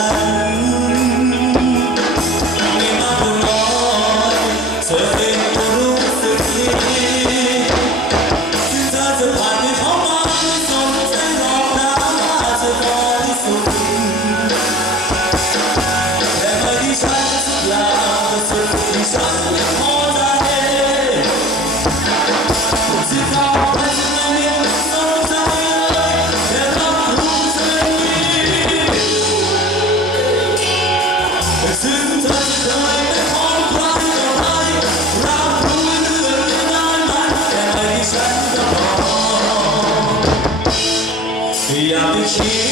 อ อ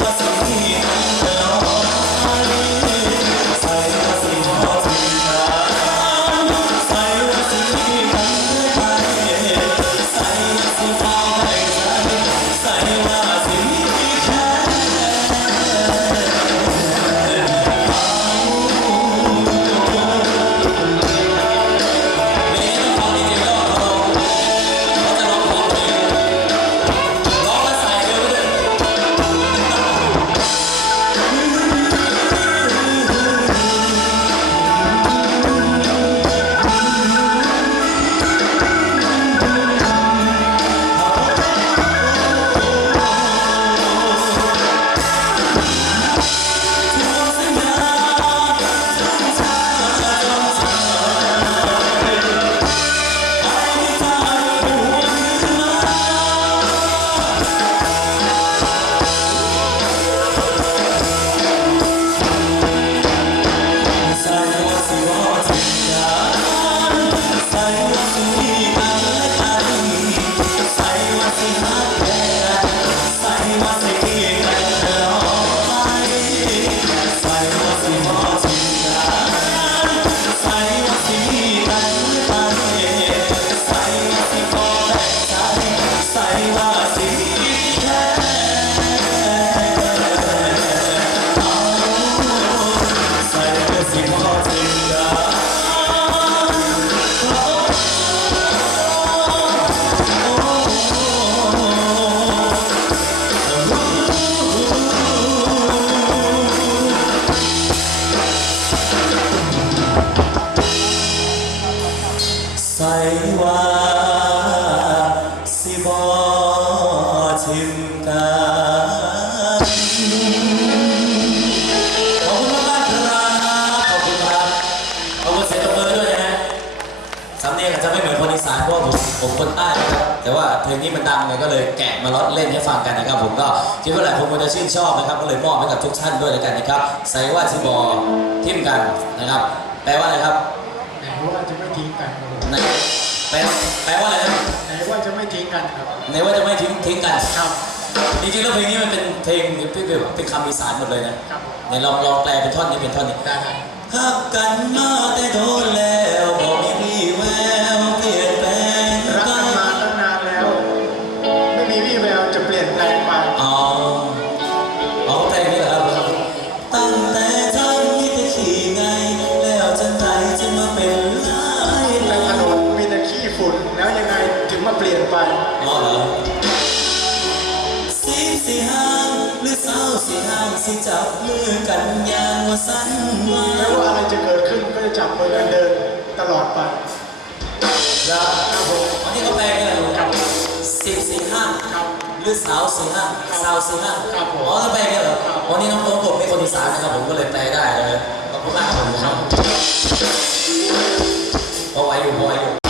What's up? ว่าสิบอทิมกันขอบคุณมากครับขอบคุณครับขอบคุณเสียงตบมือด้วยนะฮะสำเนียงอาจจะไม่เหมือนคนอีสานเพราะผมผมคนใต้แต่ว่าเพลงนี้มันดังไงก็เลยแกะมาล้อเล่นให้ฟังกันนะครับ ผมก็คิดว่าหลายคนคงจะชื่นชอบนะครับ ก็เลยมอบให้กับทุกท่านด้วยแล้วกันนะครับใส่ว่าสิบอทิมกันนะครับ แปลว่าอะไรครับ แปลแปลว่าอะไรนะไหนว่าจะไม่ทิ้งกันครับในว่าจะไม่ทิ้งทิ้งกันครับจริงๆแล้วเพลงนี้มันเป็นเพลงเป็นเป็นคำอีสานหมดเลยนะครับผมในลองลองแปลเป็นท่อนนี้เป็นท่อนนี้ได้ครับฮักกันมาแต่โดนแล้วบอกมีวี่แวว สั้นมาไม่ว่าอะไรจะเกิดขึ้นก็จะจับมือกันเดินตลอดไปครับครับผมอันนี้เขาแปลกันเลยครับสิบสี่ห้างครับหรือสาวสี่ห้างสาวสี่ห้างครับผมอ๋อแล้วแปลกันเหรอครับวันนี้น้องผมผมเป็นคนอีสานนะครับผมก็เลยแปลได้เลยขอบคุณมากครับผมครับพอไหวอยู่พอไหวอยู่